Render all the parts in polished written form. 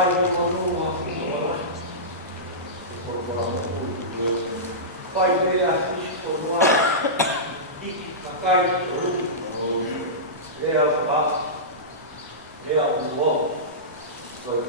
ai ko no kai te a fisko noa iki kakai toru rea pa rea uo koi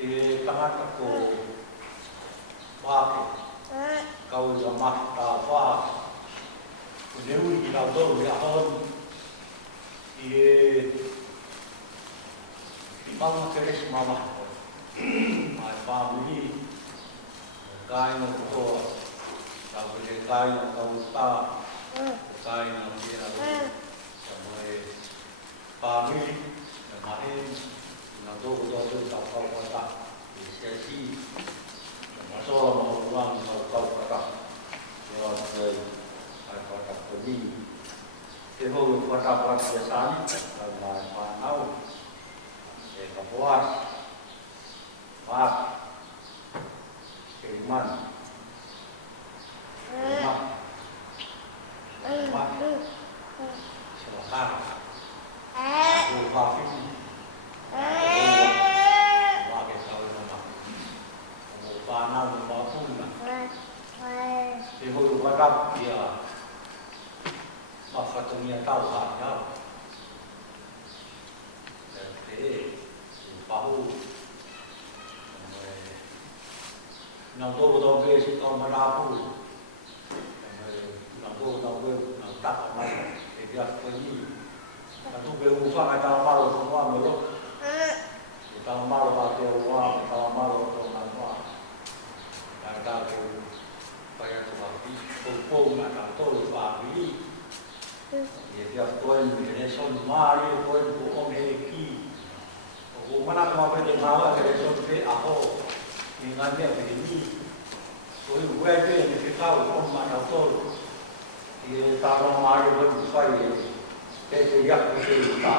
e tangata ko wāke, kau i a mahta wā, ko neui i lau tolu i a honi, i mama keresi mama, mai whāmui, kāina kutoa, tau e kāina kau tā, kāina mira rū, mai whāmui, mahe, na tōku tōku tau kaupata, i sesi, na soa mahuruangi tau kaupata, e o tei, ai pata koni, te hou e pata pata e sani, tau mai whanau, e kapoas, wāk, e man, wāk, se wakara, o whawhiti, wake tau e nama, o whanau e whapuna, te hou e watapu ki a mawhatongia tau hāi au, pahu nang tōku tau kēsi tau marapu nang tōku tau kēsi nang taka mai e kia kwenyi nang tūke uwhanga tau maro tōnua me lo e tau maro a te ua e tau maro tōna noa nang tau ke pai atu wapi pou nang tau tōru wāpi e kia kwenyi e ne son maari e kwenyi ko ong he ki o mana ko ma pe mawa ke so pe aho ni ngane pe ni so i we pe ni ke ka o ma na to e ta ro ma ri bo fai e te ya ko te ta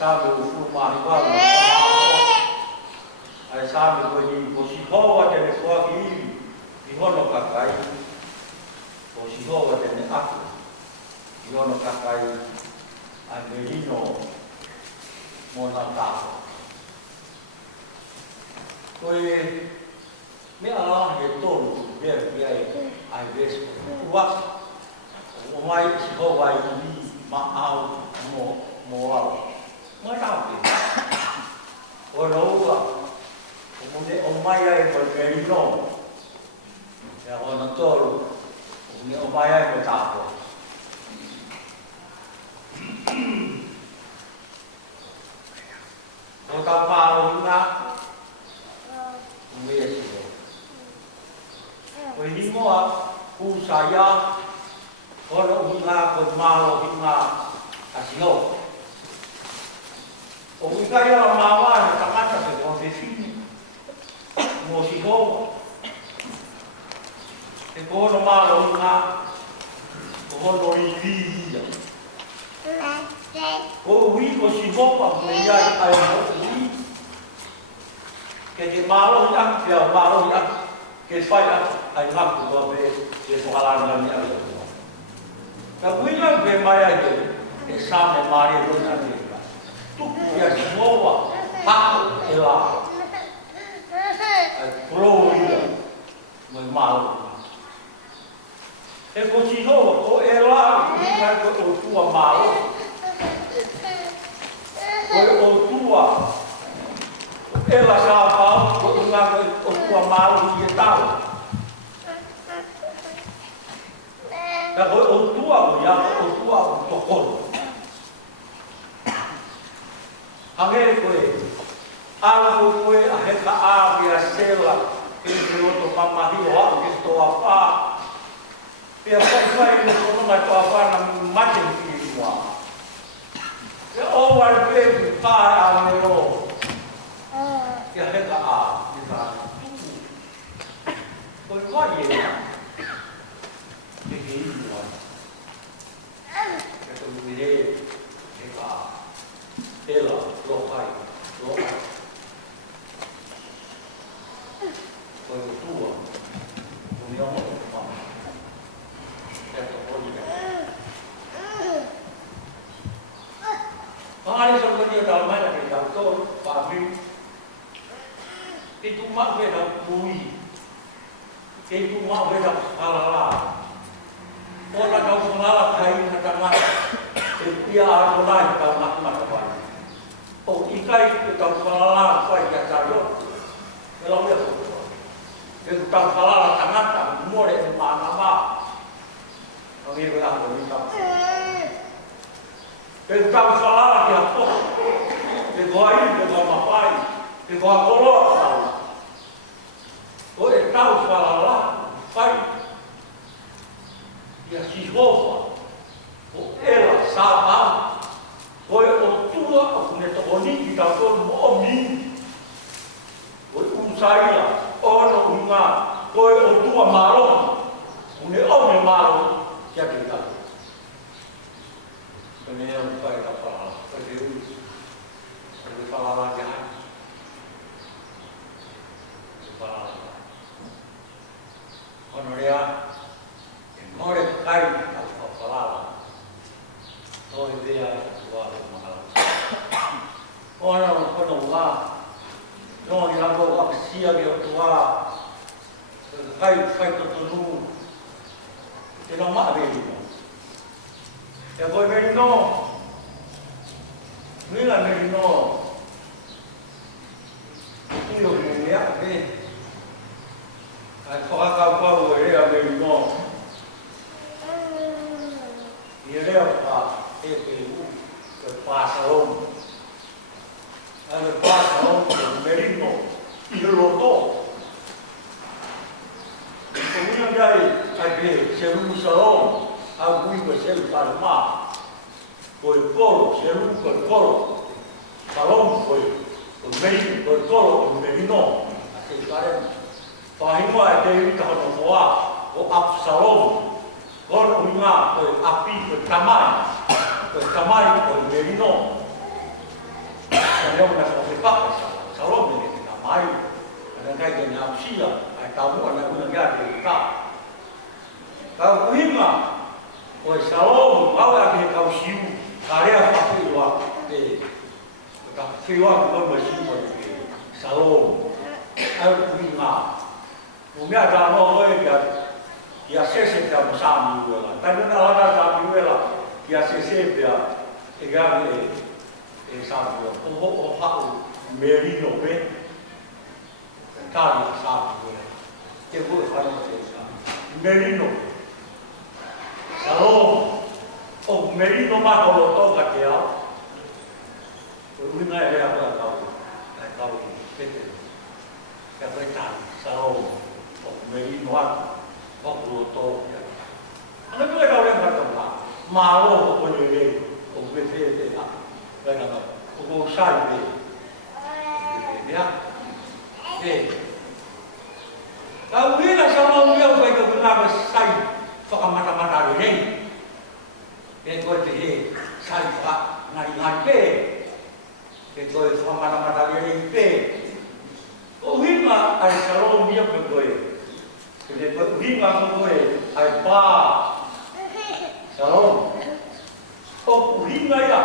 sa bu fu ma ri wa ai sa mi ko ni ko si ho wa te ko ki ni hono ka kai ko si ho wa te ne aku ni hono ka kai ai me no mona tāko. Koe me ala he tonu vea ki ai vesko. Ua, o mai si ho wai ni ma au mo au. Ma tau ke. O roua, o mai ai ko veri no. E o na tolu, o mai ai ko tāko. O ka pāro hina, o mea siro. O hingoa, kūsaya, kono hina ko māro hina asino. O hikaya la māwa na takata se o te whini, mo sihoa. Te kono māro hina, o hono i hia. Ko ui ko si hopa me iai ai mo ui. Ke te maro ia, ke au maro ia, ke whai ai haku kua me ke whakaranga ni ai. Ka uinga me mai ai e sa me maare rona ni. Tuku ia si hoa, hako e la. Ai pro ia, mo i maro. E ko si hoa, ko e la, ko o tua maro. Koe o tua, e la ka pau, ko unga o tua maru i e tau. Ka koe o tua o ia, o tua o tokoro. Hange koe, alo koe a heka āwi a sela, e te roto mamahi o au ke toa pā. Pea whaiwhai e kono mai toa pā na mate ki i mua. E o wai peku pai a me o. Ia heka a, i tāna tuku. Koi wai e na. Te ke iwi wai. E to uire, heka a. Ela, lohai, lohai. Koi o tua, o mi omo o whama. E to hori e. Mahari sa kanya dalmai na kaya tau pabri. Itu mak beda bui. Itu mak beda halala. Ora kau halala kai na tama. Ia arolai kau mak mak kawan. O i kai ku tau whalala whai kia tario. E lau ia kua. E ku tau whalala tangata more e maana mā. Angi koe ako ni tau. E ku tau whalala kia po. E kua i, e kua mawhai. E kua koloa tau. Ko e tau whalala whai. Ia si hofa. O ela sa pau. Koe o tua o kune toko niki tau tonu mo o mini. Koe usaia, ono unga, koe o tua marohi. Kune o me marohi, kia ke tau. Kone ea ukai ta whalala, koe te ui. Koe whalala ke hai. Koe whalala. Ono rea, e more kai tau whalala. Oi vea wa mahalo. Ora o kono wa. No i rango wa sia ge o tua. Kai to tonu. Te no ma ve ni. E voi ve no. Mira me no. Tu yo me ya ve. Ai ko ka pa o e a me no. Ia lea pa. E passaron. Era passaron o merino e o loto. O minha gai aqui Jerusalém, a guiba se palma. Foi colo, colo. Salom foi o merino, foi colo, o merino. Assim parem. Fahimo é que tá no foa, o Absalom. Quando o minha foi api, foi tamanho. Koe tamai koe merino. Ka leo na whawhi paka salome ne te tamai. Ana kai te nga usia, ai tamua na una ngā te ka. Ka uhinga, koe salome, au ake he kau siu, ka rea whawhiwa te ka whiwa koe ma siu te salome. Au uhinga. O mea tā noa koe kia sese te amasami uela. Tai nuna lana tāmi uela. Ia se pia e gane e sabio o hau merino be tali sabio ke vou fazer isso merino salom o merino ma ko to ka ke a o una e a ka ka ke vai tali salom o merino a o to ana que legal lembrar também malo o ne o vete de la venga o sai de ya ka uina sa mo yo ko ko na sai fa ka mata re ko te sai fa na ina pe ko fa mata re pe o hima ai sa ro mi ko ko hima ko ai pa Salom. O kuhinga ia,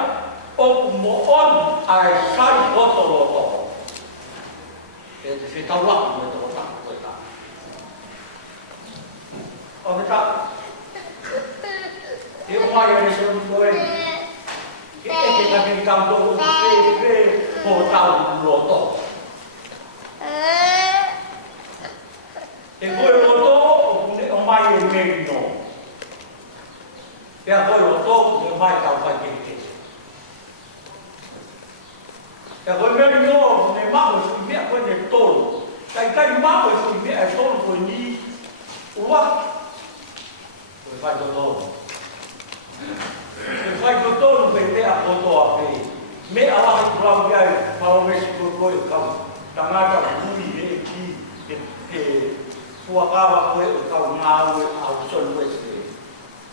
o moon ai sai loto. E te tau la mo to ta ko ta. O ta. E o mai ai so mo e. Ke ta ki ta do pe po tau loto. E ko loto o mai e merino. Pea koe o tōku e mai tau whai kete. Pea koe meri no, ne mako sui mea koe ne tōru. Kai mako sui mea e tōru koe ni ua. Koe whai to tōru. Koe whai to tōru koe mea kotoa pei. Mea wahi kurau iai, pao mesi koe kau. Tangata mui e ki e fuakawa koe o kau ngāu e au sonu e se.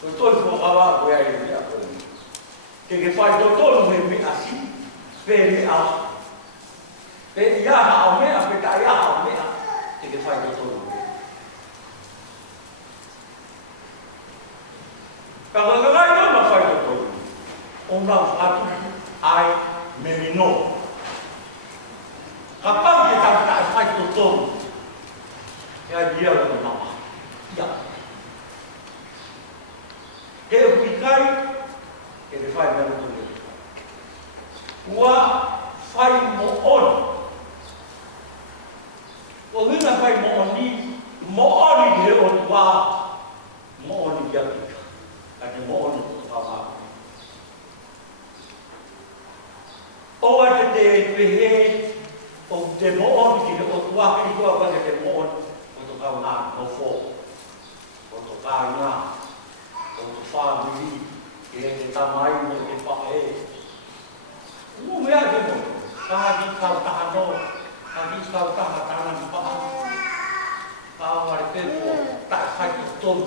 O toi ko awa ko ai ia ko. Ke fai to tonu me asi. Pe me a. Pe ia ha me a pe ta ia ha me a. Ke fai to tonu. Ka ga ga no fai to tonu. O na atu ai merino. Ka pa ke ta fai to tonu. Ya dia la mama. Ya. Ke uikai, ke te whai mea mutu. Ua fai mo on. O hina fai mo oni he o tua, mo oni kia pika. Ake mo oni o tua. O ate te pehe, o te mo oni ki he o tua, ki tua kake te mo oni, o to kau ngā no fo, o to kā ngā, o to whāmiri, ki he te tamai mo te pae. Mo mea te mo, kāki kau taha no, kāki kau taha tāna ni paha. Kau ware pepo, tae whai o tonu,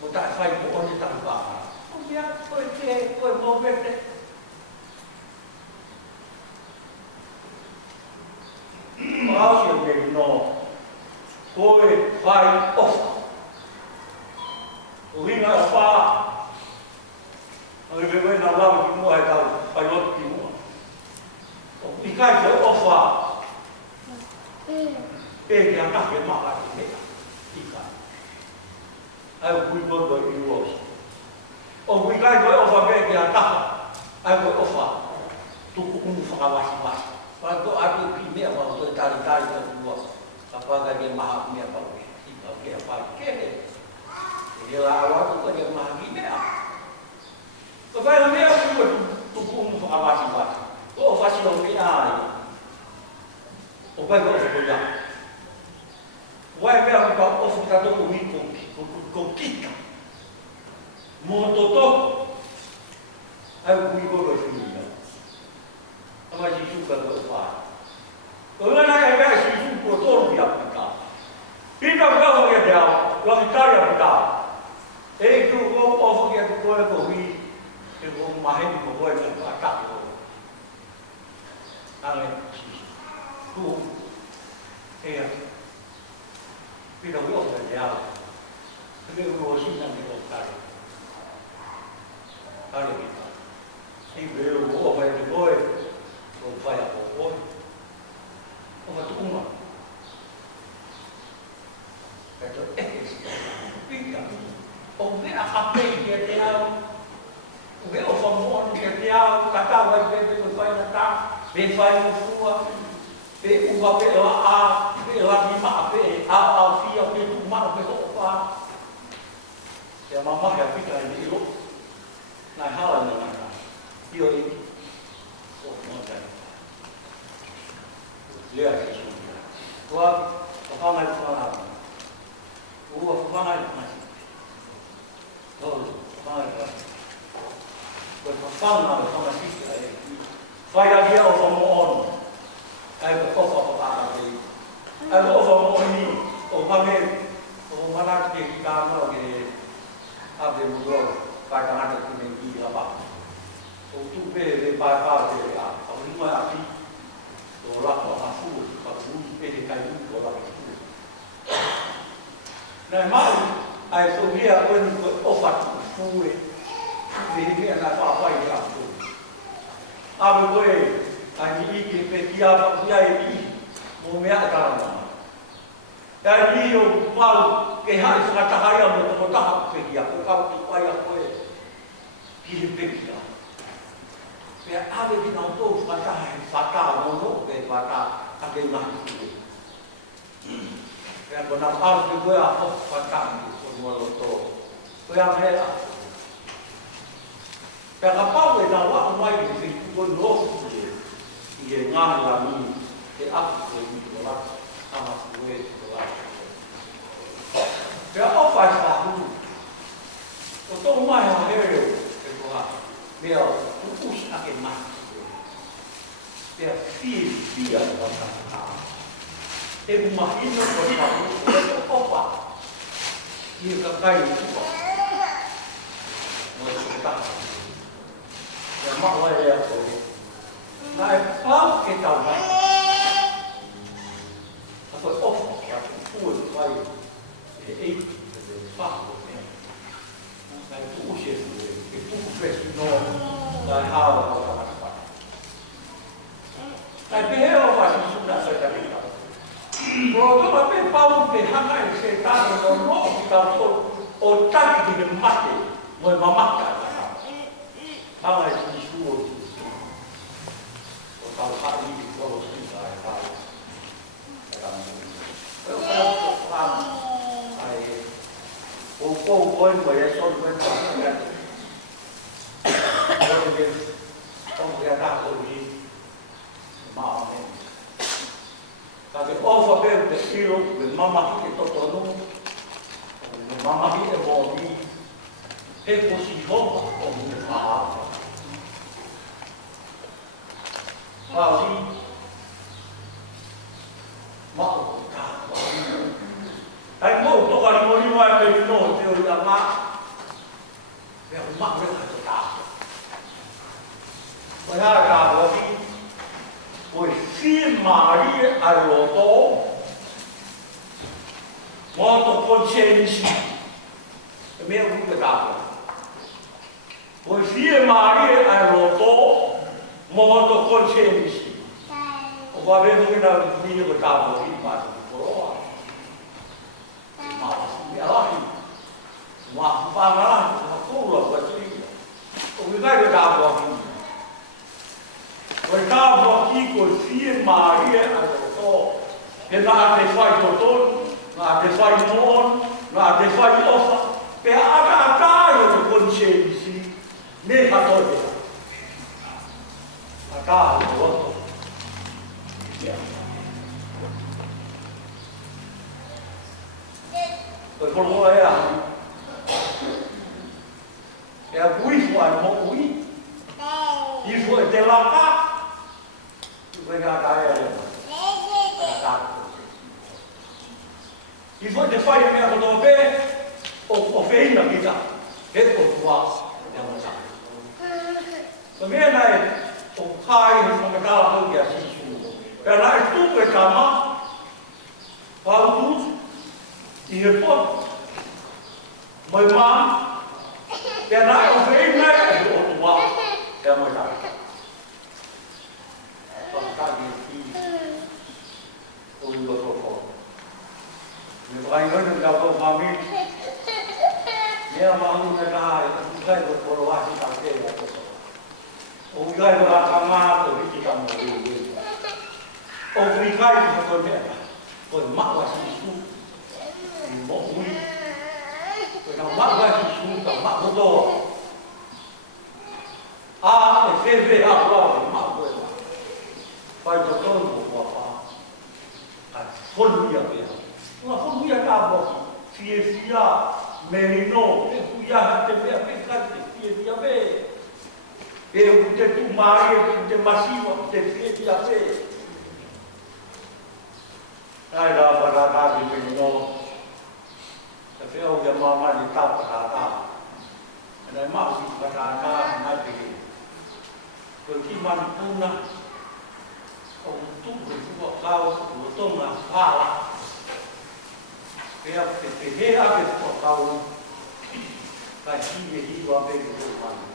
mo tae whai o oni tahi paha. Mo mea, koe te, koe mo mete. Maasio me no, koe whai ofa. O hinga o pā, Ang ibig na lawa ki mua e tau pailot ki mua. O ikai te ofa. E ki anga ke maa ki mea. Ika. Ai o kui koto i uos. O ikai te ofa me ki anga. Ai o ofa. Tuku unu whakawasi wasi. Pato aku ki mea wau koe tari tari ka mua. Kapaga ke maha mea pau ke. Ika ke a pai kehe. E la awatu ka ke maha ki mea. Ko vai na mea ku tu pu whakawasi wasi. Ko whasi o mea ai. O vai ko o ya. Vai mea ku o fu ta to ui ko kika. Mo to to. Ai ku ko ko fu ya. Ama ji su ka ko fa. Ko na ai mea si su ko to ya pika. Pika ka ho ya dia. Ko ta ya pika. E ku ko o fu ya ko ko wi. Ke o mahe ni kooi ka ka ko. Ale ku e ya. Pida wi o ka ya. Ke o si na ni ko ka. Ale ki. Si ve o vai ni ko o vai a ko. O ma tu uma. Eto pida. O ve a ka pe ke te au. O ve o famoso que te au, kata vai ver o vai na ta, ve vai no fua, ve o va ver a, ve la mima ve a fia ve o ma ve o fa. Se a mamma que fica aí lo, na hala na na. Io lì. O non c'è. Lì a che sono. Qua, o fa mai fa. O fa mai fa. Oh, fa mai. Ko whanga o whangasika e. Whai a via o whamoon. Ai ko ofa o tāna te. Ai ko ofa mo ni. O whange. O manaki te ki kāma o ke. Abe mudo. Whai ka ngata ki me ki la pa. O tupe le pai pā te a. A rima a pi. O lako a fu. Ka ui e te kai ui o lako fu. Nei mai. Ai so via koe ni koe ofa fu e. Vehi ana papa i aku. Abe koe, ai ni ke pe kia ia e ni mo mea kana. Ai ni o pau ke hai whakatahai mo to taha pe kia ko kau ki pai a koe. Ki he pe kia. Pe abe ki nau tō whakatahai whaka mono pe whaka a ke mahi ki. Pe ako na pau ki koe a hof whakatahai ko mono tō. Koe a mea. Pega pau e na wā mai i te kua nofu i e ngāhi la mi e aku e mi o laki, ama fu e o laki. Pega awhai whāhuru. O tō mai a hereo e kua mea o usi ake mahi. Pega fia o waka. E mahina o whāhuru o e o opa i e kakai o tua. Mo e o taha. Ya mak wai ya ko. Na e pau ke tau mai. Apa off ya fu wai. E e fa ko ne. Na tu usie e tu fresh no. Na ha wa ka pa. Na pe he o fa si na sa ka ni. Pro to ma pe pau pe hanga e se ta no no ta o taki de mate. Mo mamaka. How I see you, or how fa pe te ilo me mama ki to no me mama ki e mo ni e ko si ho o me fa pa si ma o ta ai mo to ka ni mo ni wa pe no te o ya ma e o ma me ka ta o ya ka o ki Oi, Fia Maria Arroto, molto conscienza, è mio gruppo d'água. Oi, Fia Maria Arroto, molto conscienza. O va bene che non mi dico d'água, qui ma di coroa. Ma mi allora, ma fa male, ma culo, così. O mi dai d'água qui. Oi tāpua ki ko Fia Maria Arroto, e nā te whai toton, nā te whai mon, nā te whai ofa, pe aka tāio te conscienzi, me katorea. A tāio roto. Oi kolomola e ahi. E a buifo ai mo ui. Ifo e te laka. Il faut des fois il y a un peu au fait une vida et au pouvoir de mon sang. Le mien est au travail de mon cas de gestion. Et là tout est comment pas tout il est pas moi et là au fait une au pouvoir de mon sang. Me vai no da ko mami. Me malu na dai, kai ko ko wa si ta ke ya ko. O kai ko ta ma ko ki ta mo ri. O ki kai ko ko me. Ko ma wa si su. Mo ui. Ko na ma wa si su ta ma ko do. A e fe a pro ma ko. Fai to to ko pa. A fol ya ya. Una famiglia cabo, fia, merino, e cuia, te vea, peccate, fia, be. E te tu mari, te massivo, te fia, be. Ai da barata di merino. Te fea o mamma di tapa tata. E dai ma si barata, na te. Ko ki man puna. O tu ko kau, o tonga fala. Pea te hea pe whakau, kai hi e hiwa pe ki tō mani.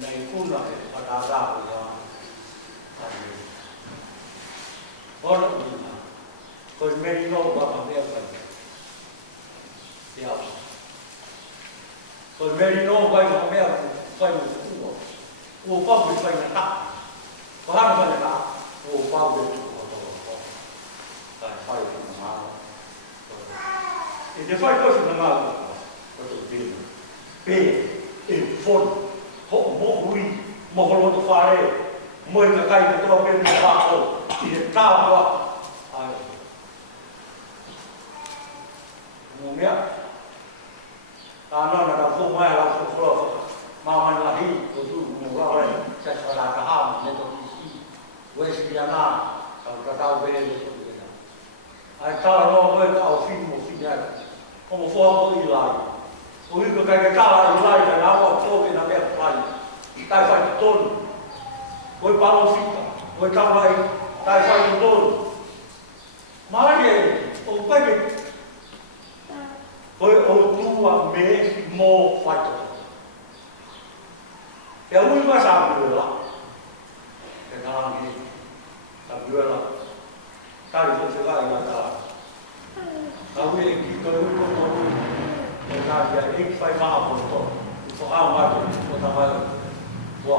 Nei kuna e whakātāko ia, tāne. Ora una, koi meri no waka mea kai. Te au. Koi meri no wai waka mea kai mo kua. Ua whaku kai na tā. Wahana kai na tā, ua whaku e tū. Fai o mal. E te fai coisa do mal, o teu P, e fone, mo ui, mo holo to fare, mo e kai te tro pe mo paco, e tábua. Ai. Mo mea. Ta no na fo mai la fo fo. Ma man la hi, o tu mo ra re, se fa la ka ha, ne to ki. Wes ki ana, ka ta ve. Ai tā no vai tā o fim o fim era. Como for o ilai. O rico que tá lá ilai da água todo na minha praia. E tá faz todo. Foi para o fita. Foi tá vai. Tá faz todo. Mas o pai foi o tua mesmo faz todo. É o único sabe lá. É lá aqui. Sabe lá. Kari to se vai mata. Au e ki ko u ko to. E na dia e fai ma po to. Ko a ma ko ta vai. Wa.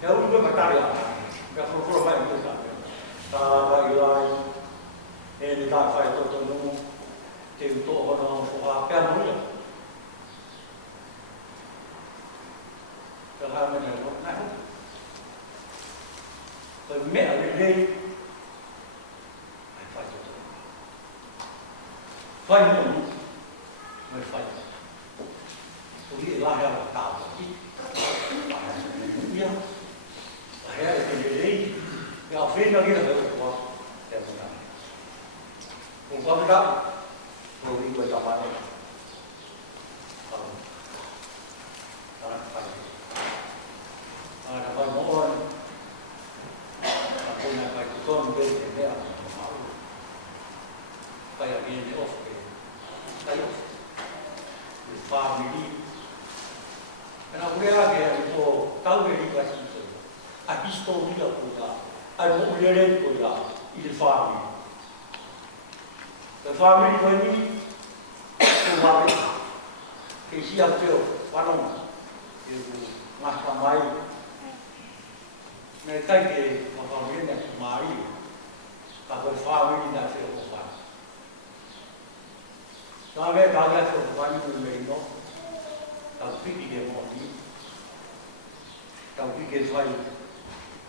E u ko ka ya. Ka fo vai ko ta. Ta vai lai. E ni ta fai to to no. Te to ho no fo a pe no ya. Ka ha me no na. Bởi mẹ ở đây phải cho tôi. Phải một người phải. Tôi nghĩ là ra tạo một ít. Nhiều. Phải là cái đấy. Cái học viên nó kia là phải của để mình làm. Cũng có cái đó. Tôi đi với chồng bạn này. Đó là phải. Là phải mỗi ơn. Tôi là phải con bên để mẹ máu. Phải là bên để off cái tay family. Karena mereka itu tahu edukasi itu. Habis itu dia punya, ada modern punya itu family. The family ini cuma kesiap tu, panon itu macam mai. Mereka ke family ni mari, tapi family ni saya bukan. Sampai kagak sesuatu pun mereka. Tao biết đi điểm một tí, tao biết cái xoay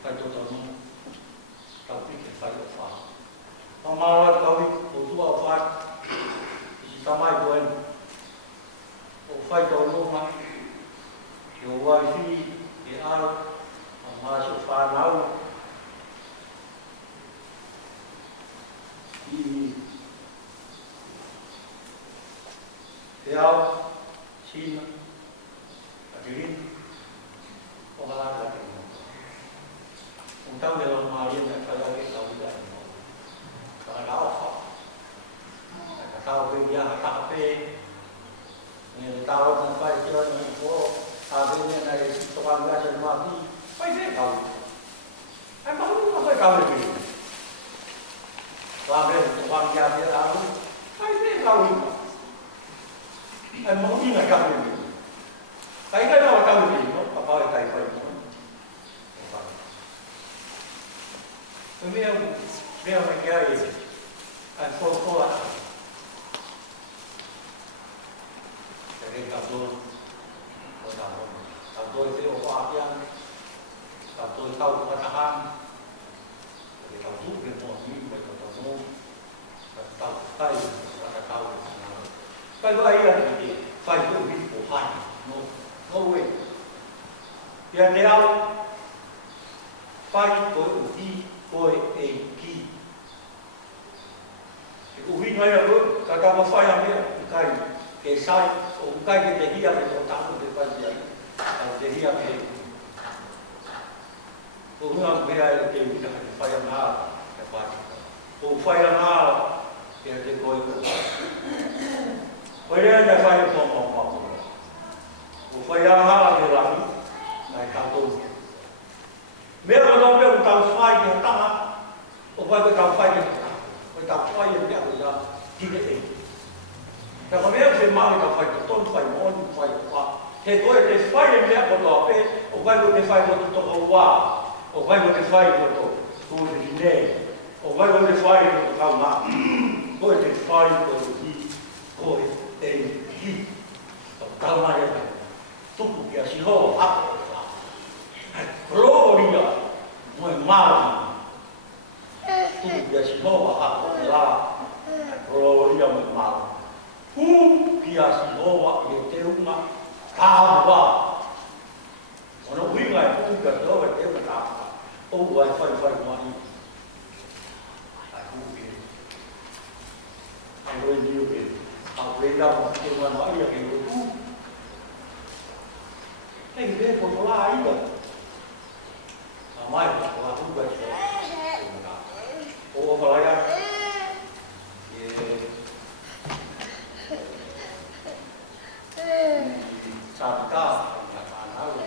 tôi tao nung, tao biết cái xoay của phá, tao mà tao biết tổ chức ở phá, chỉ tao mai quên, ở phá tao nung mà, nhiều vài khi để ăn, mà số phá nào, thì theo xin jadi orang ada untuk dalam hal ini saya kita tidak kalau apa tahu dia tapi ni tahu sampai jalan itu habisnya dari tukang gas dan mati pasti tahu emang lu apa tahu ini kalau dia tukang gas dia tahu pasti tahu emang ini nggak tahu ini Tại cái đó tahu gì nó có coi tại phải nó. Bây mình cái gì anh phô à. Cái cặp đôi cặp đôi cái ô qua kia cặp đôi tàu qua thang cái cặp giúp cái mỏ gì cái cặp mông cặp tàu tay cặp tàu cái ấy là gì phải dùng cái của hai ngô quên giờ đeo phải có ủ đi coi em kỳ cái ủ đi nói là luôn cả các phải làm cái sai cũng cái để đi phải có tám được cái gì để đi phải cũng làm cái này thì phải làm nào cũng phải làm nào để coi bây giờ là phải phòng phải làm nào để làm này cao tu nếu mà nó biết tàu phai thì tăng á không phải cái tàu phai thì biết là gì cái gìแต่เขาไม่ได้เป็นมาเลยกับไฟต้นไฟม้อนไฟว่าเหตุว่าในไฟเนี่ยคนต่อไปโอ้ไฟบนในไฟบนตัวเขาว่าโอ้ไฟบนในไฟบนตัวดีเน่โอ้ไฟบนในไฟบนเขามาก็ในไฟตัวดีก็เองที่เขามาเนี่ยทุกอย่างสิ่งเขาอัพโรดีอ่ะมันมาทุกอย่างสิ่งเขาอัพลาโรดีอ่ะมันมาkia si hoa ye te unga ka wa ono winga e pu ka do e te ka o wa fai mai ai ku ke ai ro ni ke a we da mo te wa no ai ke ro tu e be ko la ai da a mai la tu ba che o ba la ya Sabta tahu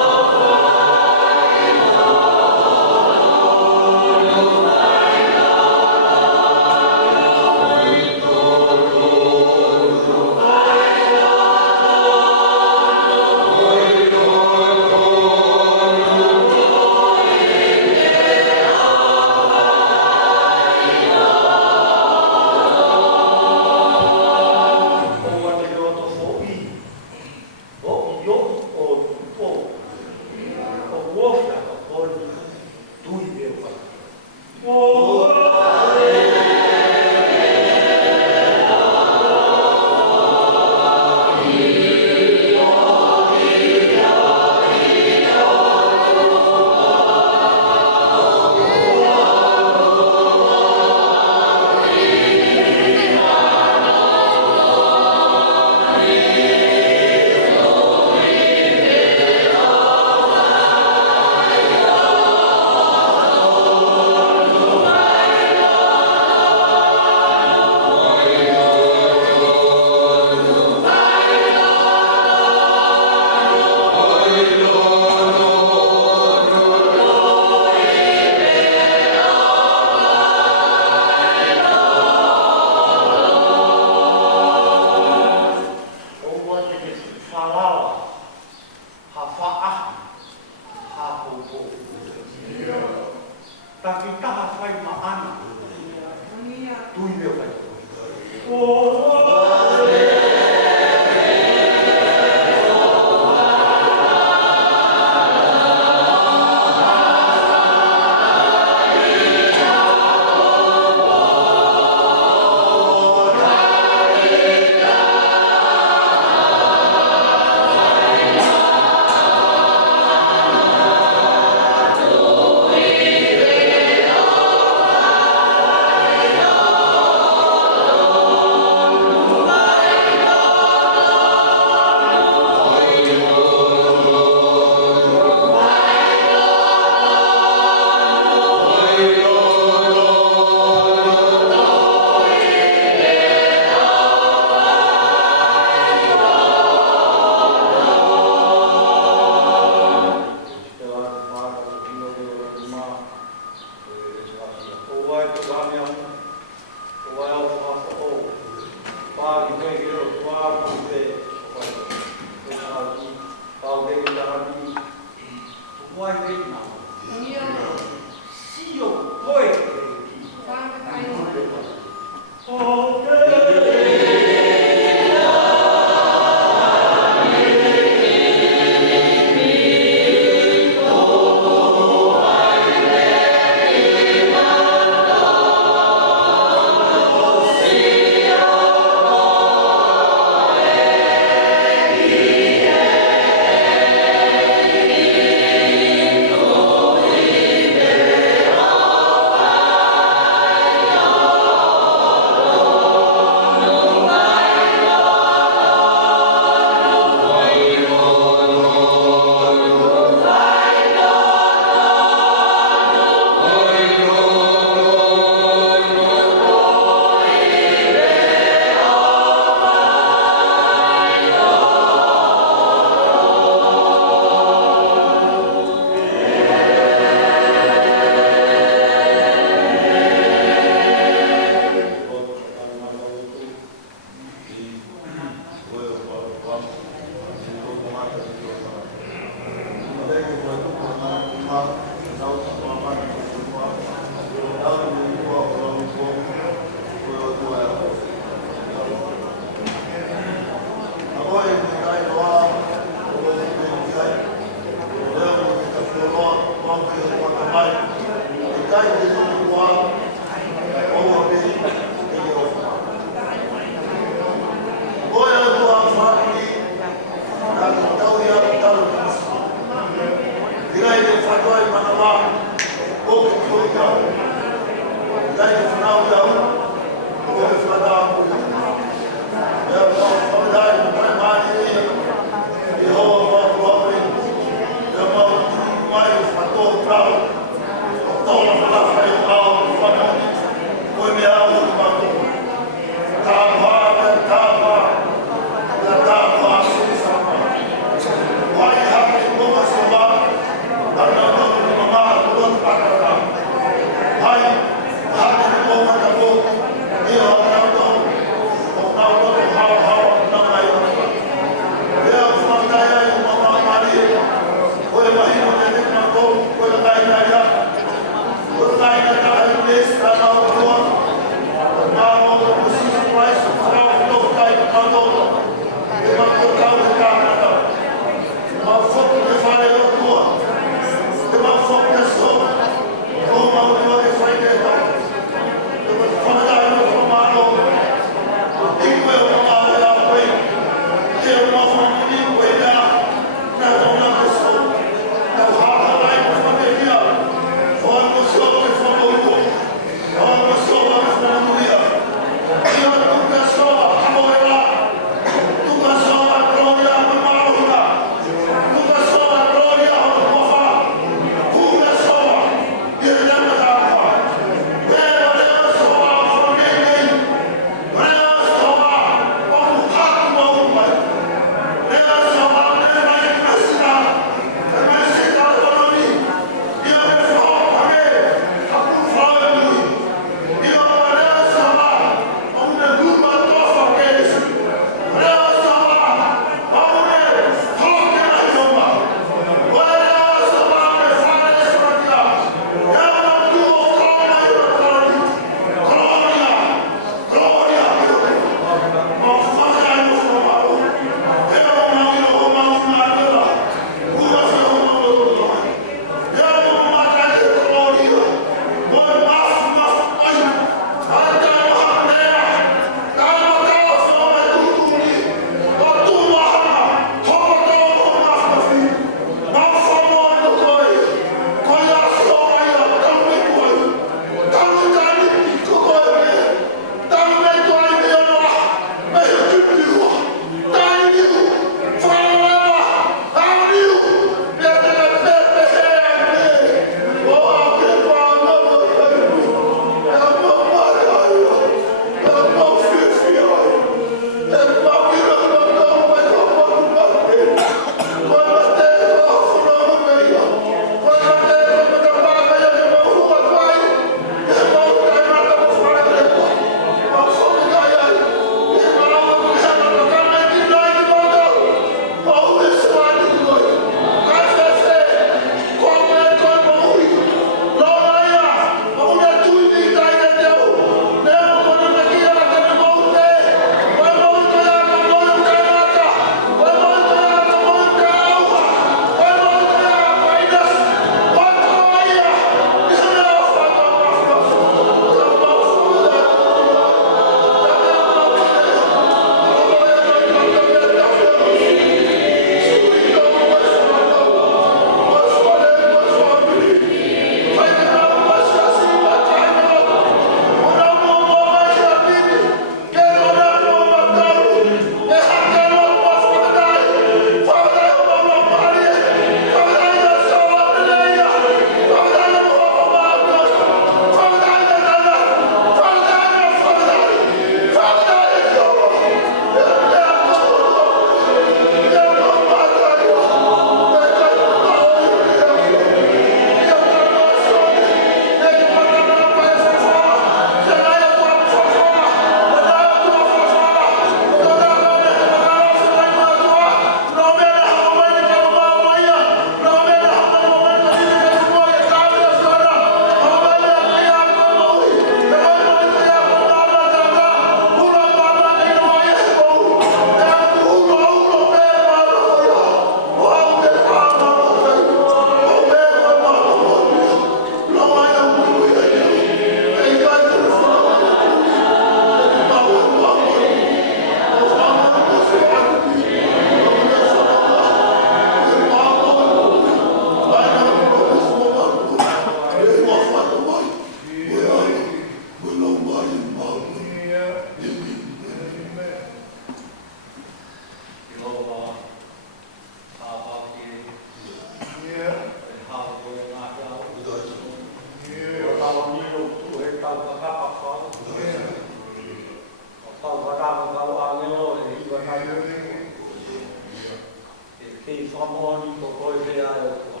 whamoni ko koe mea e o kua.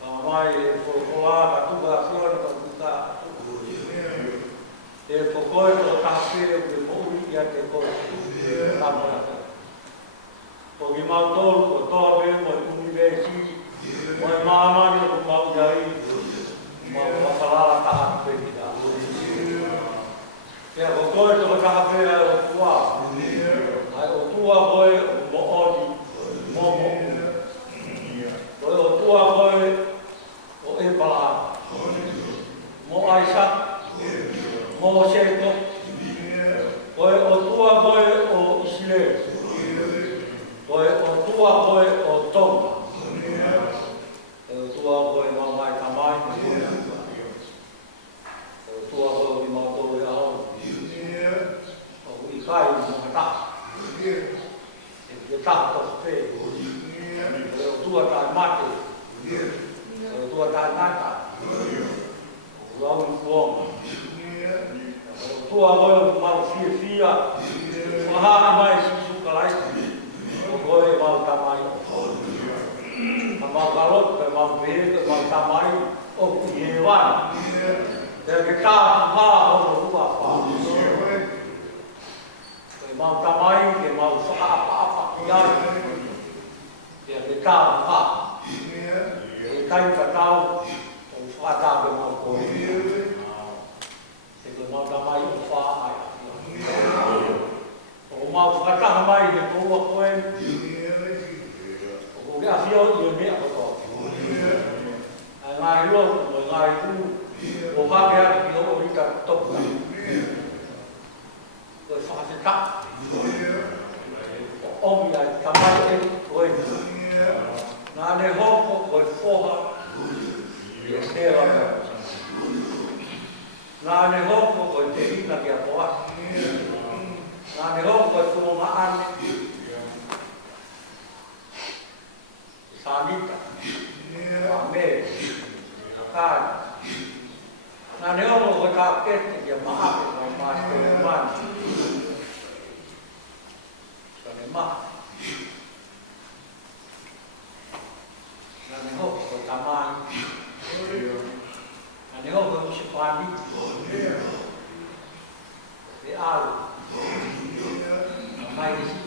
Ka mai e whokoa ka tuka a whiona ka kuka. E whokoe ko tahapere o te mouri ia te koe. Tamara ka. Ko ki mautolu ko toa pere mo i universi. Mo i maamani o mau iai. Mo i whakalala tahapere ki a. Kea ko koe ko tahapere o kua. Ai o tua koe o mooni. Momo. Koe o tua koe o e pala. Mo aisa. Mo seko. Koe o tua koe o Isile. Koe o tua koe o Tonga. Koe o tua koe o mai tamai. Koe o tua koe o mautou e ahau. O i kai mo hata. E taha to pe. Koe o tua tai mate. Koe o tua tai nata. O au i kuonga. Koe o tua koe o mau fia. Whaha mai si sukalai. O koe e mau tamai. Ka mau kalot, ka mau pehe, ka mau tamai. O ki he wana. Te ke tātu hā o rua wha. Koe mau tamai, ke mau whakaapa ki ai. Te ke tātu hā. Ke kai whatau, o whakatawe mau koe. Te koe mau tamai o wha ai. O mau whakataha mai he koua koe. O ko rea whio i o mea koto. Ai ngāi roa, o ngāi kū. O hake ake ki o rita toka. Koe whakateta. O omi ai tamai e koe. Nā ne hoko koe whoha. I e stēra mea. Nā ne hoko koe te hina ki a koa. Nā ne hoko koe whunga ane. Sānita. Mame. Kāri. Nā ne hoko koe tā kete ki a mahake koe māste o mani. Ka ne maha. Nā ne hoko koe tā mani. Nā ne hoko koe se pāni. Te alu. Mai si.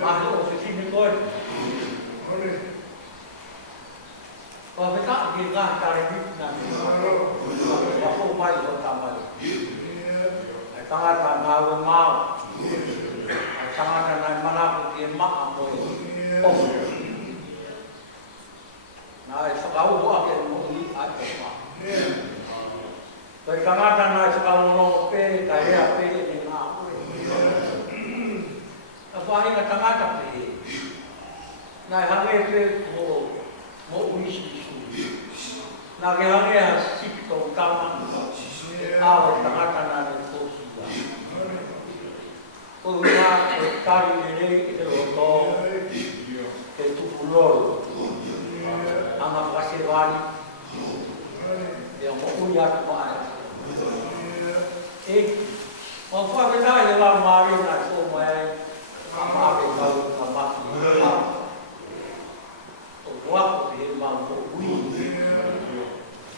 Mahi o se fini koe. Ko me ka ki ngā tare miti nā me. Wako mai o tamai. Ai tangata ngā ue māo. Ai tangata nai manaku ki e maa moe. Ofu. Nā e whakauho ake mo i ai o maa. Koe tangata nai whakauho pe, ka rea pe e ngā ue. Ka whahinga tangata pe. Nai hange pe mo uisi isu. Nā ke hange a siki tō kama. Awa tangata nā ne kōsia. Ko ngā e kari nei e te roto. Ke tupu loro. Anga whasewani. E mo ui atu mai. E, o whaketa e lau maare nā tō mai. A maare kau ka maki. O wako te he mau mo ui.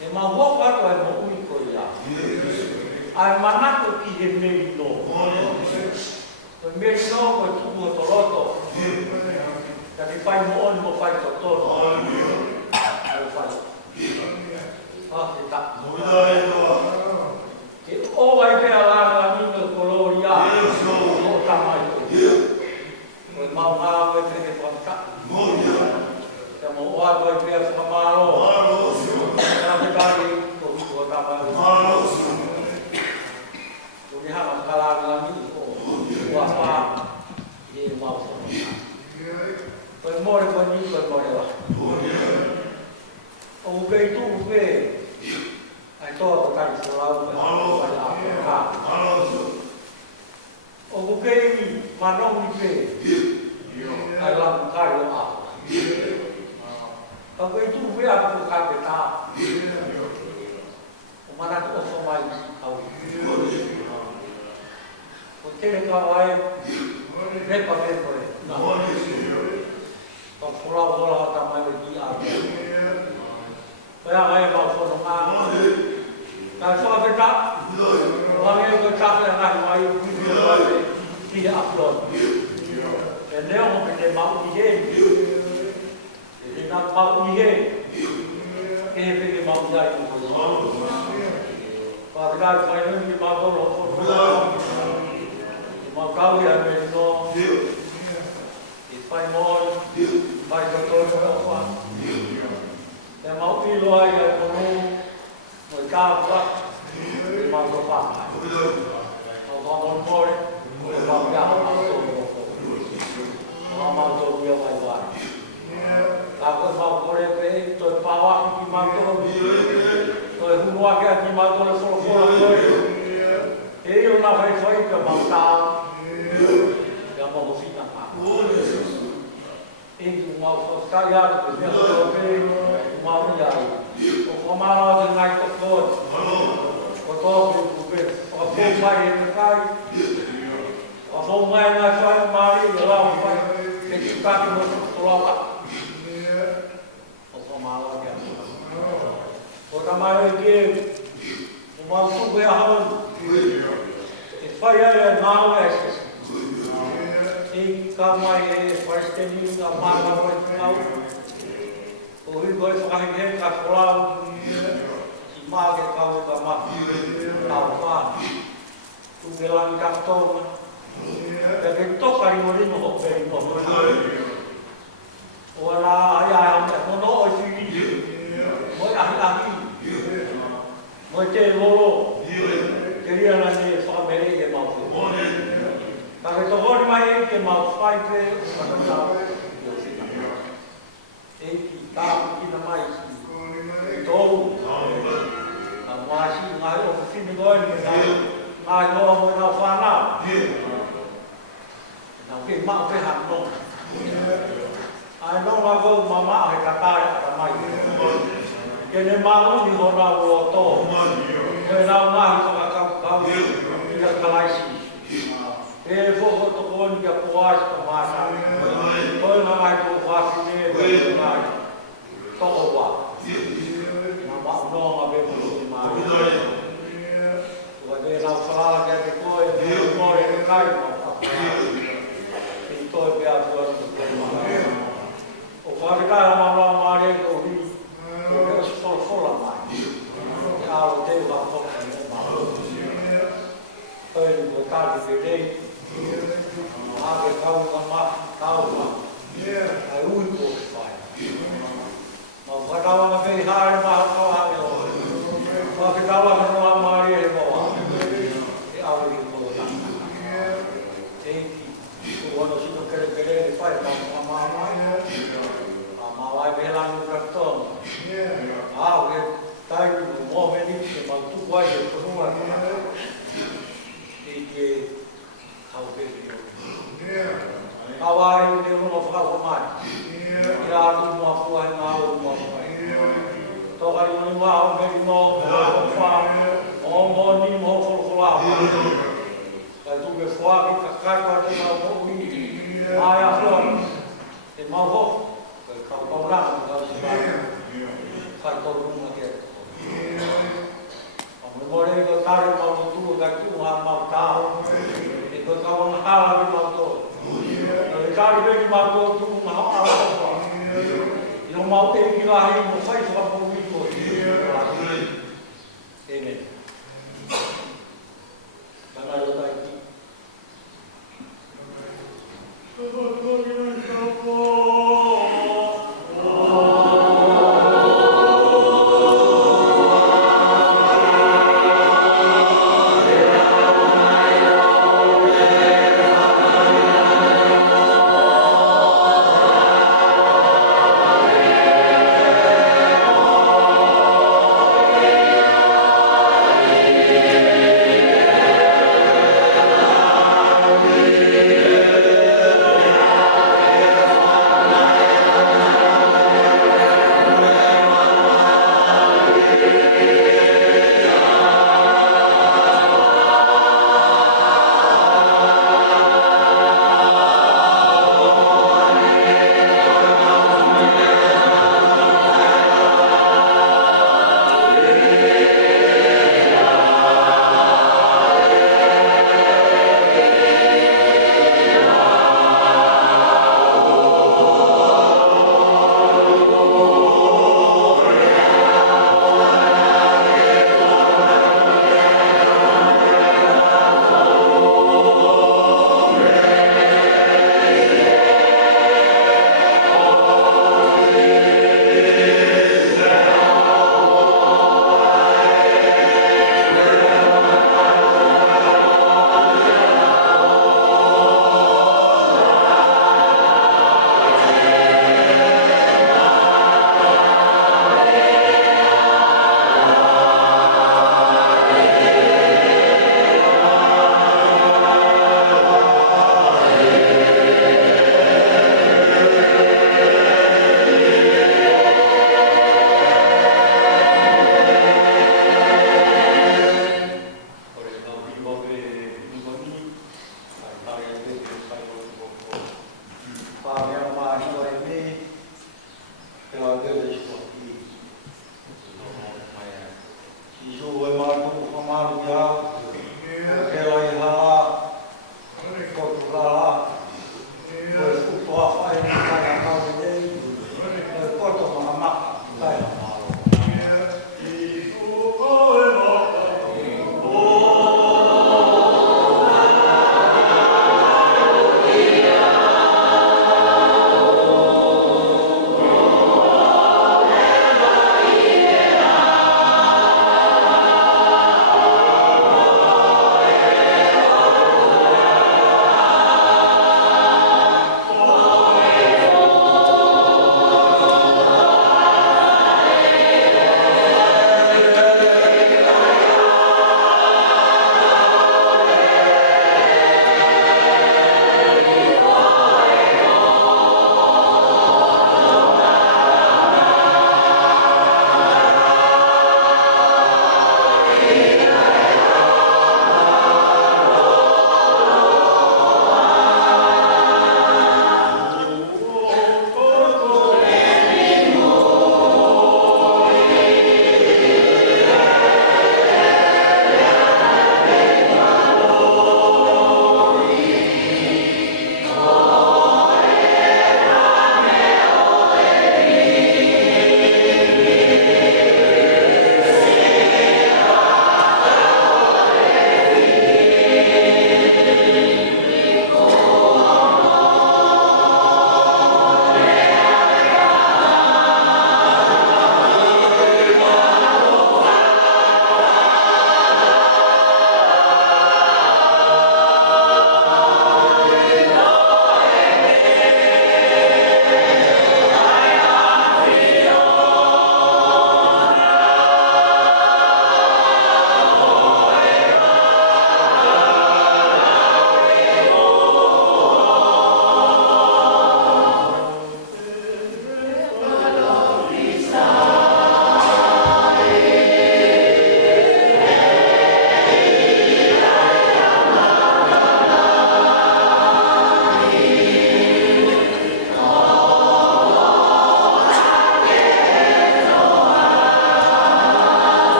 E mau wako atu e mo ui ko ia. Ai manako ki he mei no. Koe mei no koe tuku o toroto. Ka te whai mo oni mo whai to tono. Ai whai. Ah, te ta. Ke o ai pēr lāga nina kolori a. O tamai. Koe mau ngā koe te he whamka. Ka mo oa koe pēr whamaro. Ka te kāri ko hiko o tamai. Ko ni hama kalāga nina ko. Ua whā. E mau whamka. Koe more koe ni koe more wa. O kei tuku pē. Ai toa ko tari sa lau. O kei manongi pē. Ai lau kai o a. Ka koe tuku pē a ko ka pe tā. O manatu o so mai au. O tere ka wai. Repa me koe.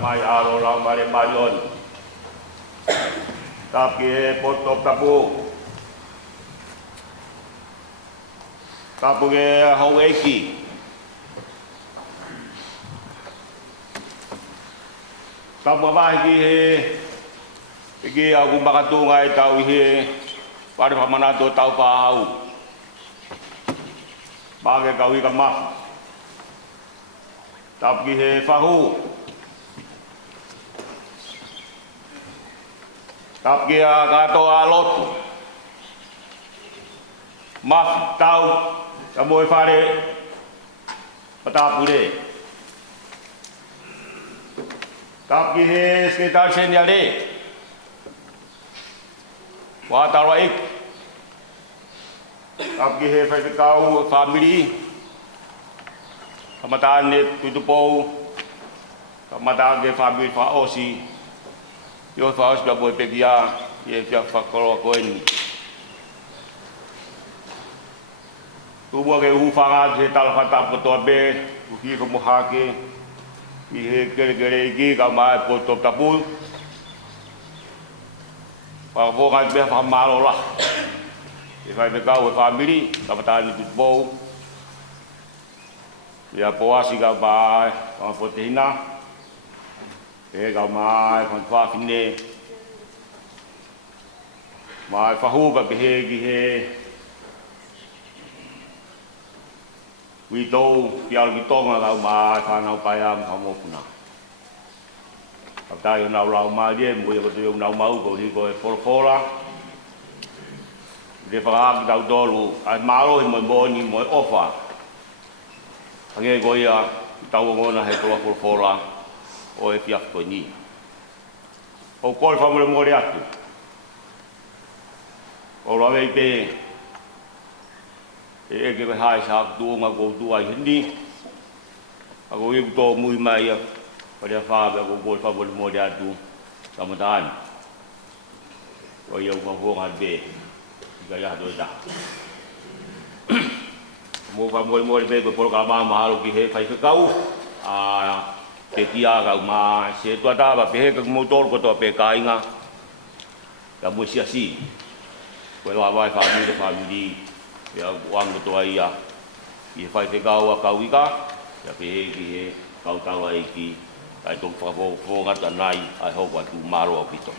mai aro lau mare marion. Tapi potop tapu. Tapu ke hau eki. Tapu apa iki aku makatungai tau ihe pada pamanato tau pahau. Bagai kau ikan mah. Tapi he fahu. Tapi kato alot. Mah tau kamu fare patapure. Tapi he sekitar senjare. Wah taruh Tapi he fai kau family. Kamataan ni tutupau. Kamataan ke family fa osi. Yo fa os da boy pegia. Ye fa fakoro koen. Tubuh ke ufangat he tal kata ketua B. Uki kemuhake. Ihe gere-gere iki kamai potop tapul. Pagbokan be pamalo lah. Ifai be kau family kamataan ni tutupau. Ya puas juga baik, kalau proteina, kalau mai konfah ini, mai fahu begihe, wito, pial wito kalau mai kanau payam kamu puna. Kalau yang nau mai dia, mui aku tu yang nau mau kau ni kau fola, dia faham kau dulu, malu yang memboni, mau offer. Ange goia tau ngona he toa fola o e fiaf ko ni. O kol fa mo mori atu. O la vei pe e ke hai sa tu nga go tu ai hindi. A go i to mui mai ya. Pa dia fa ba go kol fa mo mori atu. Samadan. O ia ko ho ngal be. Gaya do da. Mo fa mo be ko por ka ma mahalo ki he fai kau te kia kau ma se to ta ba pe ka motor ko to pe kainga ka mo sia si ko la vai family ya wang to ai ya i fai te kau kau ika ya pe ki he kau tau ai ki ai to fa fo ngat nai ai ho wa tu maro pito